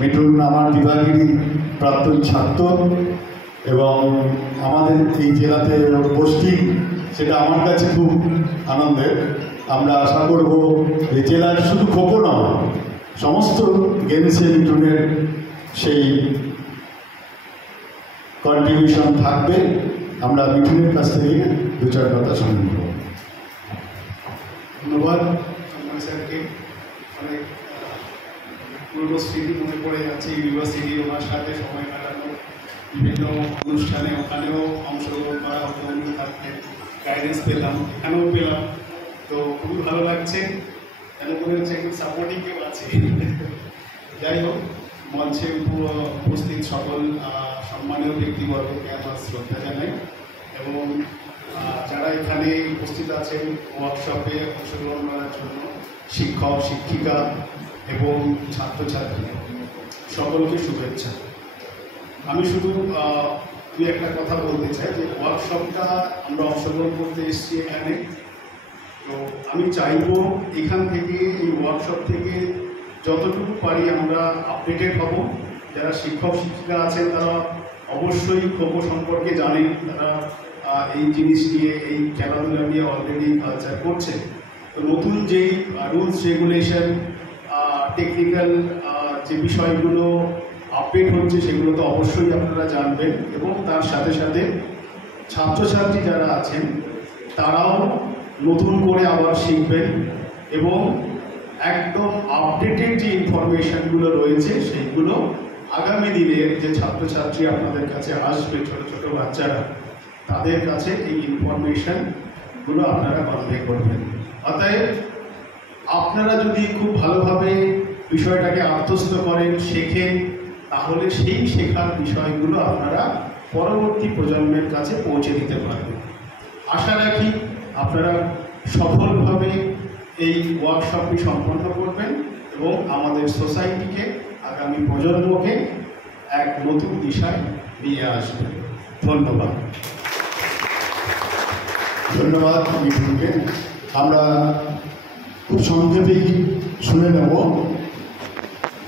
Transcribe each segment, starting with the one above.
মিঠুন আমার বিভাগেরই প্রাক্তন ছাত্র এবং আমাদের এই জেলাতে পোস্টিং, সেটা আমার কাছে খুব আনন্দের। আমরা আশা করব যে জেলার শুধু খোখো নয়, সমস্ত গেমসে মিঠুনের সেই কন্ট্রিবিউশন থাকবে। আমরা মিঠুনের কাছ থেকে দু চার কথা শুনে নেব। ধন্যবাদ আমার স্যারকে। অনেক পুরনো স্মৃতি মনে পড়ে যাচ্ছে ইউনিভার্সিটি, ওনার সাথে সময় কাটানো, বিভিন্ন অনুষ্ঠানে ওখানেও অংশগ্রহণ করা হতো, উনি থাকতে গাইডেন্স পেলাম, এখানেও পেলাম। তো খুবই ভালো লাগছে, কেন মনে হচ্ছে একটু সাপোর্টিং কেউ আছে। যাই হোক, মঞ্চে উপস্থিত সকল সম্মানীয় ব্যক্তিবর্গকে আমার শ্রদ্ধা জানাই এবং যারা এখানে উপস্থিত আছেন ওয়ার্কশপে অংশগ্রহণ করার জন্য, শিক্ষক শিক্ষিকা এবং ছাত্রছাত্রী সকলকে শুভেচ্ছা। আমি শুধু দু একটা কথা বলতে চাই যে ওয়ার্কশপটা আমরা অংশগ্রহণ করতে এসেছি এখানে। তো আমি চাইব এখান থেকে, এই ওয়ার্কশপ থেকে যতটুকু পারি আমরা আপডেটেড হব। যারা শিক্ষক শিক্ষিকা আছেন তারা অবশ্যই খোখো সম্পর্কে জানেন, তারা এই জিনিস নিয়ে, এই খেলাধুলা নিয়ে অলরেডি কালচার করছে। তো নতুন যেই রুলস রেগুলেশন, টেকনিক্যাল যে বিষয়গুলো আপডেট হচ্ছে সেগুলো তো অবশ্যই আপনারা জানবেন এবং তার সাথে সাথে ছাত্রছাত্রী যারা আছেন তারাও নতুন করে আবার শিখবেন এবং একদম আপডেটেড যে ইনফরমেশনগুলো রয়েছে সেইগুলো আগামী দিনের যে ছাত্রছাত্রী আপনাদের কাছে আসবে, ছোট ছোট বাচ্চারা, তাদের কাছে এই ইনফরমেশনগুলো আপনারা কনভে করবেন। অতএব আপনারা যদি খুব ভালোভাবে বিষয়টাকে আত্মস্থ করেন, শেখেন, তাহলে সেই শেখার বিষয়গুলো আপনারা পরবর্তী প্রজন্মের কাছে পৌঁছে দিতে পারবেন। আশা রাখি আপনারা সফলভাবে এই ওয়ার্কশপটি সম্পন্ন করবেন এবং আমাদের সোসাইটিকে, আগামী প্রজন্মকে এক নতুন দিশায় নিয়ে আসবেন। ধন্যবাদ। ধন্যবাদ মিঠুনকে। আমরা খুব সংক্ষেপেই শুনে নেব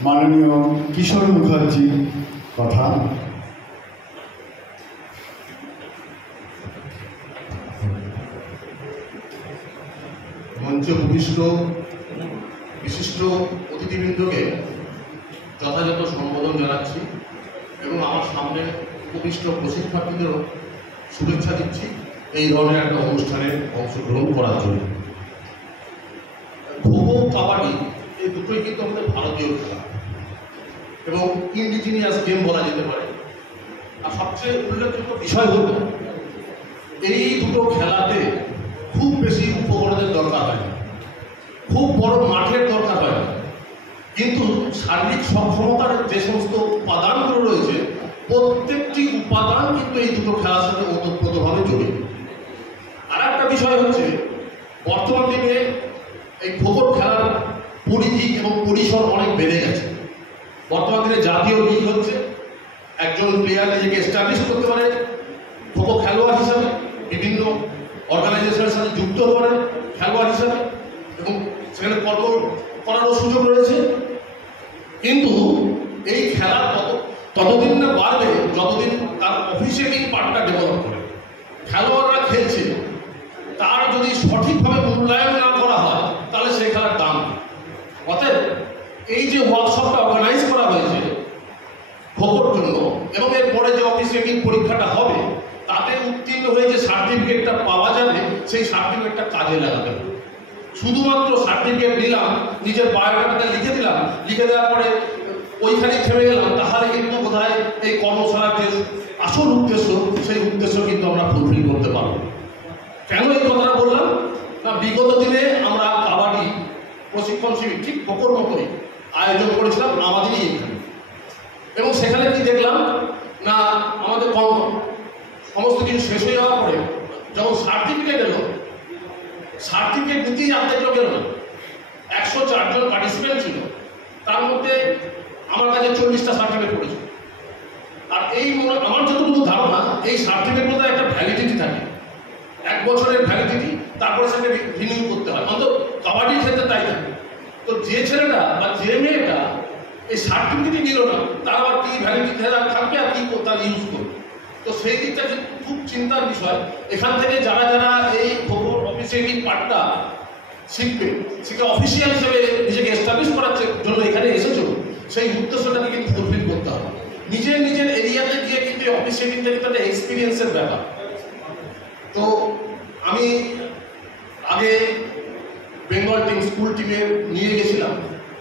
মাননীয় কিশোর মুখার্জির কথা। মঞ্চে উপবিষ্ট বিশিষ্ট অতিথিবৃন্দকে যথাযথ সম্বোধন জানাচ্ছি এবং আমার সামনে উপবিষ্ট প্রশিক্ষার্থীদেরও শুভেচ্ছা দিচ্ছি এই ধরনের একটা অনুষ্ঠানে অংশগ্রহণ করার জন্য। খোখো, কাবাডি এই দুটোই কিন্তু আমাদের ভারতীয় খেলা এবং ইন্ডিজিনিয়াস গেম বলা যেতে পারে। আর সবচেয়ে উল্লেখযোগ্য বিষয় হল এই দুটো খেলাতে খুব বেশি উপকরণের দরকার হয় না, খুব বড় মাঠের দরকার হয় না, কিন্তু শারীরিক সক্ষমতার যে সমস্ত উপাদানগুলো রয়েছে প্রত্যেকটি উপাদান কিন্তু এই দুটো খেলার সাথে ওতপ্রোতভাবে জড়িত। আর একটা বিষয় হচ্ছে বর্তমান দিনে এই খোখোর খেলার পরিধি এবং পরিসর অনেক বেড়ে গেছে। বর্তমান দিনে জাতীয় লিগ হচ্ছে, একজন প্লেয়ার নিজেকে এস্টাবলিশ করতে পারে খোখো খেলোয়াড় হিসাবে, বিভিন্ন অর্গানাইজেশনের সাথে যুক্ত হতে পারে খেলোয়াড় হিসাবে এবং সেখানে কর্ম করারও সুযোগ রয়েছে। কিন্তু এই খেলা ততদিন না বাড়বে যতদিন তার অফিসিয়েটিং পার্টটা ডেভেলপ করে। খেলোয়াড়রা খেলছে, তার যদি সঠিকভাবে মূল্যায়ন না করা হয় তাহলে সেই খেলার দাম। অতএব এই যে ওয়ার্কশপটা অর্গানাইজ করা হয়েছে খোখোর জন্য এবং এরপরে যে অফিসিয়েটিং পরীক্ষাটা হবে তাতে উত্তীর্ণ হয়ে যে সার্টিফিকেটটা পাওয়া যাবে সেই সার্টিফিকেটটা কাজে লাগাবে। শুধুমাত্র সার্টিফিকেট নিলাম, নিজের বায়োডাটাটা লিখে দিলাম, লিখে দেওয়ার পরে ওইখানেই থেমে গেলাম, তাহলে কিন্তু বোধহয় এই কর্মশালার যে আসল উদ্দেশ্য সেই উদ্দেশ্য কিন্তু আমরা ফুলফিল করতে পারব। কেন এই কথাটা বললাম না, বিগত দিনে আমরা কাবাডি প্রশিক্ষণ শিবির ঠিক খোখোর মতোই আয়োজন করেছিলাম আমাদেরই এখানে এবং সেখানে কি দেখলাম না, আমাদের সমস্ত কিছু শেষ হয়ে যাওয়ার পরে যখন সার্টিফিকেট এলো, সার্টিফিকেট নিতেই অর্ধেক লোক এলো না। 104 জন পার্টিসিপেন্ট ছিল, তার মধ্যে আমার কাছে 40টা সার্টিফিকেট পড়েছিল। আর এই আমার যতটুকু ধারণা এই সার্টিফিকেট মধ্যে একটা ভ্যালিডিটি থাকে, 1 বছরের ভ্যালিডিটি, তারপরে সেটা রিনিউ করতে হয়। অন্তত কাবাডির ক্ষেত্রে তাই থাকে। তো যে ছেলেটা বা যে মেয়েটা এই সার্টিফিকেটই নিল না, তার আবার কি ভ্যালিডিটি থাকবে আর কি তার ইউজ করবে। তো সেই দিকটা কিন্তু খুব চিন্তার বিষয়। এখান থেকে যারা যারা এই খবর অফিসিয়ালি পার্টটা শিখবে, শিখে অফিসিয়াল হিসেবে নিজেকে এস্টাবলিশ করার জন্য এখানে এসেছো, সেই উদ্দেশ্যটাকে কিন্তু ফুলফিল করতে হবে। নিজের নিজের এরিয়াতে গিয়ে কিন্তু অফিসিয়ালিটা কিন্তু একটা এক্সপিরিয়েন্সের ব্যাপার। তো আমি আগে বেঙ্গল টিম স্কুল টিমে নিয়ে গেছিলাম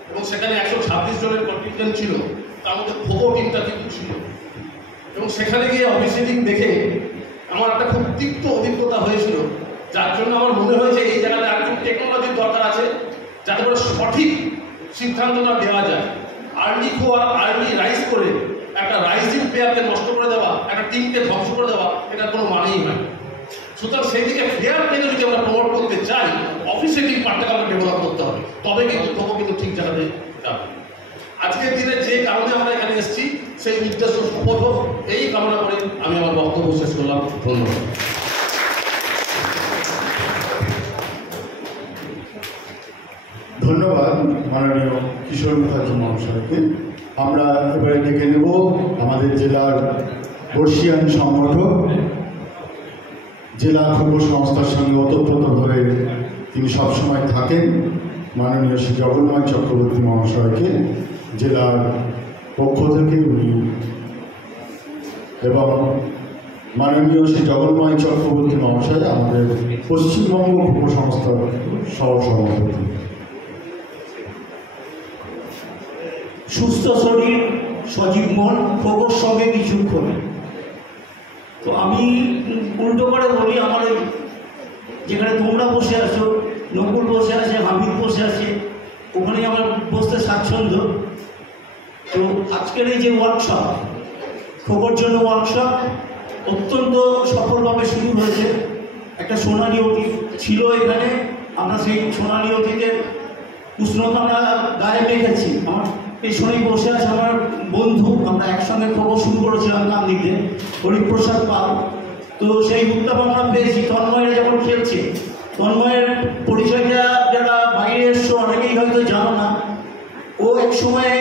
এবং সেখানে 126 জনের কন্টিনজেন্ট ছিল, তার মধ্যে খোখো টিমটা কিন্তু ছিল। এবং সেখানে গিয়ে অফিসিয়ালিং দেখে আমার একটা খুব তিক্ত অভিজ্ঞতা হয়েছিল, যার জন্য আমার মনে হয়েছে এই জায়গাটা একটু টেকনোলজির দরকার আছে, যাতে করে সঠিক সিদ্ধান্তটা দেওয়া যায়। আর্লি খোয়া, আর্লি রাইজ করে একটা রাইজিং প্লেয়ারকে নষ্ট করে দেওয়া, একটা টিমকে ধ্বংস করে দেওয়া, এটার কোনো মানেই হয়। সুতরাং সেই দিকে ফেয়ার প্লেকে যদি আমরা প্রমোট করতে চাই, অফিসিয়ালি পার্টটাকে আমরা ডেভেলপ করতে হবে, তবে কিন্তু খোখো কিন্তু ঠিক জায়গাতে যাবে। আজকের দিনে যে কারণে আমরা এখানে এসেছি সেই উদ্দেশ্য সফল হোক, এই কামনা করে আমি আমার বক্তব্য শেষ করলাম। ধন্যবাদ। ধন্যবাদ মাননীয় কিশোর মুখার্জি মহাশয়কে। আমরা এবারে ডেকে নেব আমাদের জেলার বর্ষিয়ান সংগঠক, জেলা খোখো সংস্থার সঙ্গে ওতপ্রোতভাবে তিনি সবসময় থাকেন, মাননীয় শ্রী জগন্ময় চক্রবর্তী মহাশয়কে জেলার পক্ষ থেকে উনি, এবং মাননীয় শ্রী জগন্ময় চক্রবর্তী মহাশয় আমাদের পশ্চিমবঙ্গ খোখো সংস্থার সহসভাপতি। সুস্থ শরীর সজীব মন, খোখোর সঙ্গে কিছুক্ষণ। তো আমি উল্টো করে বলি, আমার যেখানে তোমরা বসে আছো, নকুল বসে আছে, হামিদ বসে আছে, ওখানে আমার বসতে স্বাচ্ছন্দ্য। তো আজকের এই যে ওয়ার্কশপ, খোখোর জন্য ওয়ার্কশপ অত্যন্ত সফলভাবে শুরু হয়েছে। একটা সোনালী অতীত ছিল এখানে, আমরা সেই সোনালী অতীতের উষ্ণতা আমরা গায়ে মেখেছি। আমার পেছনেই বসে আছে আমার বন্ধু, আমরা একসঙ্গে খোখো শুরু করেছিলাম কান্দিতে, হরিপ্রসাদ পাল। তো সেই উত্তাপ আমরা পেয়েছি। তন্ময়েরা যখন খেলছে, তন্ময়ের পরিচয়টা যারা বাইরে এসছো অনেকেই হয়তো জানো না। ও এক সময়